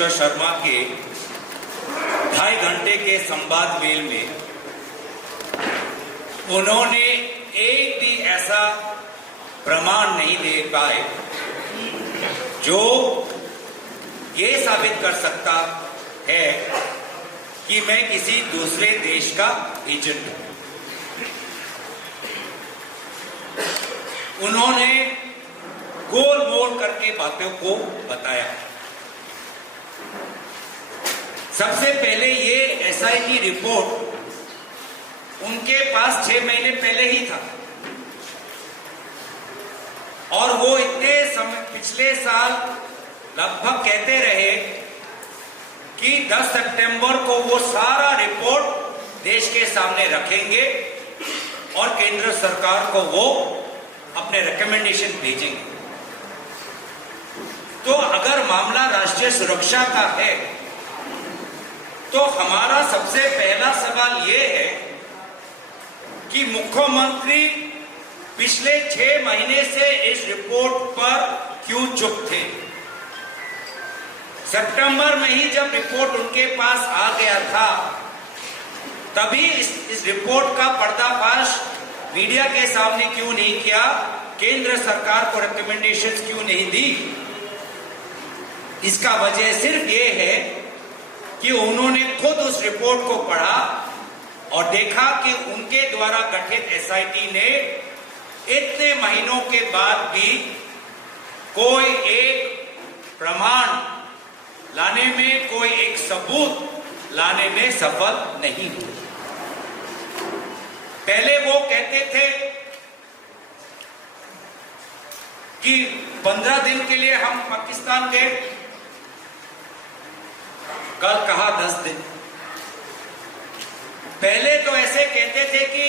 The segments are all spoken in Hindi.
परमेश्वर शर्मा के 2.5 घंटे के संवाद मेल में उन्होंने एक भी ऐसा प्रमाण नहीं दे पाए जो ये साबित कर सकता है कि मैं किसी दूसरे देश का एजेंट हूं। उन्होंने गोल मोल करके बातों को बताया। सबसे पहले ये एसआईटी रिपोर्ट उनके पास 6 महीने पहले ही था और वो इतने समय पिछले साल लगभग कहते रहे कि 10 सितंबर को वो सारा रिपोर्ट देश के सामने रखेंगे और केंद्र सरकार को वो अपने रिकमेंडेशन भेजेंगे। तो अगर मामला राष्ट्रीय सुरक्षा का है तो हमारा सबसे पहला सवाल ये है कि मुख्यमंत्री पिछले 6 महीने से इस रिपोर्ट पर क्यों चुप थे। सितंबर में ही जब रिपोर्ट उनके पास आ गया था तभी इस रिपोर्ट का पर्दाफाश मीडिया के सामने क्यों नहीं किया, केंद्र सरकार को रिकमेंडेशंस क्यों नहीं दी। इसका वजह सिर्फ ये है कि उन्होंने खुद उस रिपोर्ट को पढ़ा और देखा कि उनके द्वारा गठित एसआईटी ने इतने महीनों के बाद भी कोई एक प्रमाण लाने में, कोई एक सबूत लाने में सफल नहीं हुई। पहले वो कहते थे कि 15 दिन के लिए हम पाकिस्तान गए, कल कहा 10 दिन। पहले तो ऐसे कहते थे कि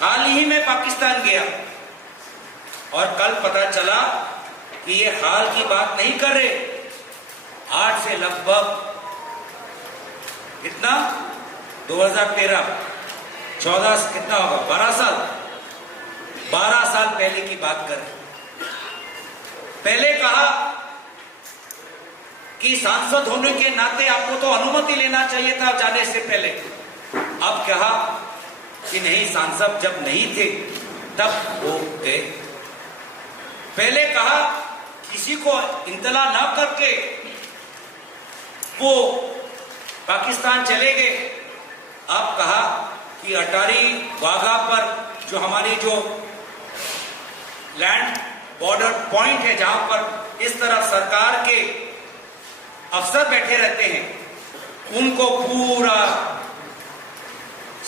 हाल ही में पाकिस्तान गया और कल पता चला कि ये हाल की बात नहीं कर रहे। आज से लगभग कितना 2013 14 कितना होगा 12 साल पहले की बात कर रहे। पहले कहा कि सांसद होने के नाते आपको तो अनुमति लेना चाहिए था जाने से पहले। अब कहा कि नहीं, सांसद जब नहीं थे तब वो गए। पहले कहा किसी को इंतला ना करके वो पाकिस्तान चले गए। अब कहा कि अटारी वाघा पर जो हमारी जो लैंड बॉर्डर पॉइंट है जहां पर इस तरफ सरकार के अफसर बैठे रहते हैं, उनको पूरा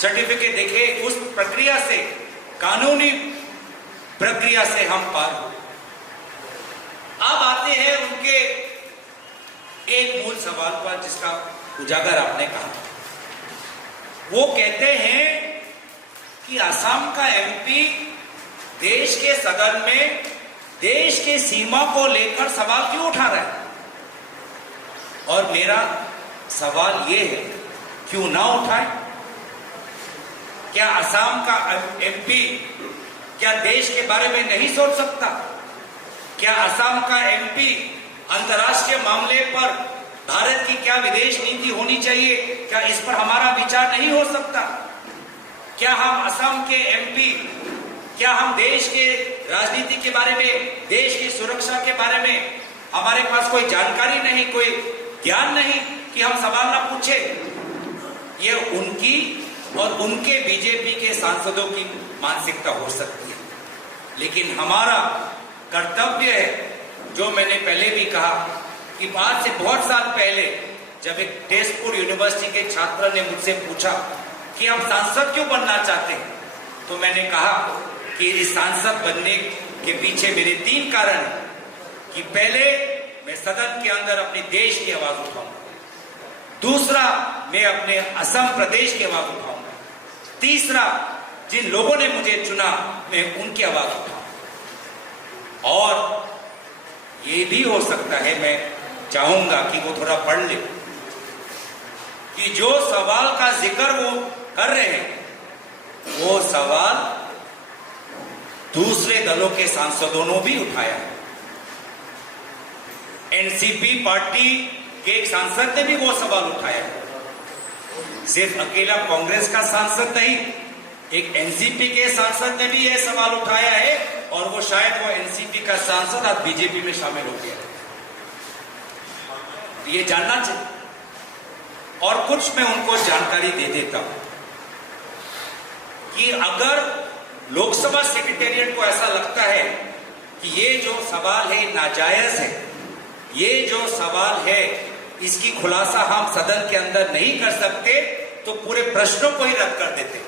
सर्टिफिकेट देखे। उस प्रक्रिया से, कानूनी प्रक्रिया से हम पार हुए। अब आते हैं उनके एक मूल सवाल पर जिसका उजागर आपने कहा। वो कहते हैं कि असम का एमपी देश के सदन में देश के सीमा को लेकर सवाल क्यों उठा रहा है। और मेरा सवाल ये है, क्यों ना उठाए। क्या असम का एमपी क्या देश के बारे में नहीं सोच सकता? क्या असम का एमपी अंतर्राष्ट्रीय मामले पर भारत की क्या विदेश नीति होनी चाहिए, क्या इस पर हमारा विचार नहीं हो सकता? क्या हम असम के एमपी, क्या हम देश के राजनीति के बारे में, देश की सुरक्षा के बारे में हमारे पास कोई जानकारी नहीं, कोई ज्ञान नहीं कि हम सवाल ना पूछे? ये उनकी और उनके बीजेपी के सांसदों की मानसिकता हो सकती है, लेकिन हमारा कर्तव्य है, जो मैंने पहले भी कहा कि आज से बहुत साल पहले जब एक तेजपुर यूनिवर्सिटी के छात्र ने मुझसे पूछा कि आप सांसद क्यों बनना चाहते हैं, तो मैंने कहा कि इस सांसद बनने के पीछे मेरे 3 कारण हैं कि पहले मैं सदन के अंदर अपने देश की आवाज उठाऊंगा, दूसरा मैं अपने असम प्रदेश की आवाज उठाऊंगा, तीसरा जिन लोगों ने मुझे चुना मैं उनकी आवाज उठाऊंगा। और ये भी हो सकता है, मैं चाहूंगा कि वो थोड़ा पढ़ ले कि जो सवाल का जिक्र वो कर रहे हैं वो सवाल दूसरे दलों के सांसदों ने भी उठाया है। एनसीपी पार्टी के एक सांसद ने भी वो सवाल उठाया। सिर्फ अकेला कांग्रेस का सांसद नहीं, एक एनसीपी के सांसद ने भी यह सवाल उठाया है और वो शायद वो एनसीपी का सांसद आज बीजेपी में शामिल हो गया। ये जानना चाहिए और कुछ मैं उनको जानकारी दे देता हूं कि अगर लोकसभा सेक्रेटेरिएट को ऐसा लगता है कि ये जो सवाल है नाजायज है, ये जो सवाल है इसकी खुलासा हम सदन के अंदर नहीं कर सकते, तो पूरे प्रश्नों को ही रद्द कर देते।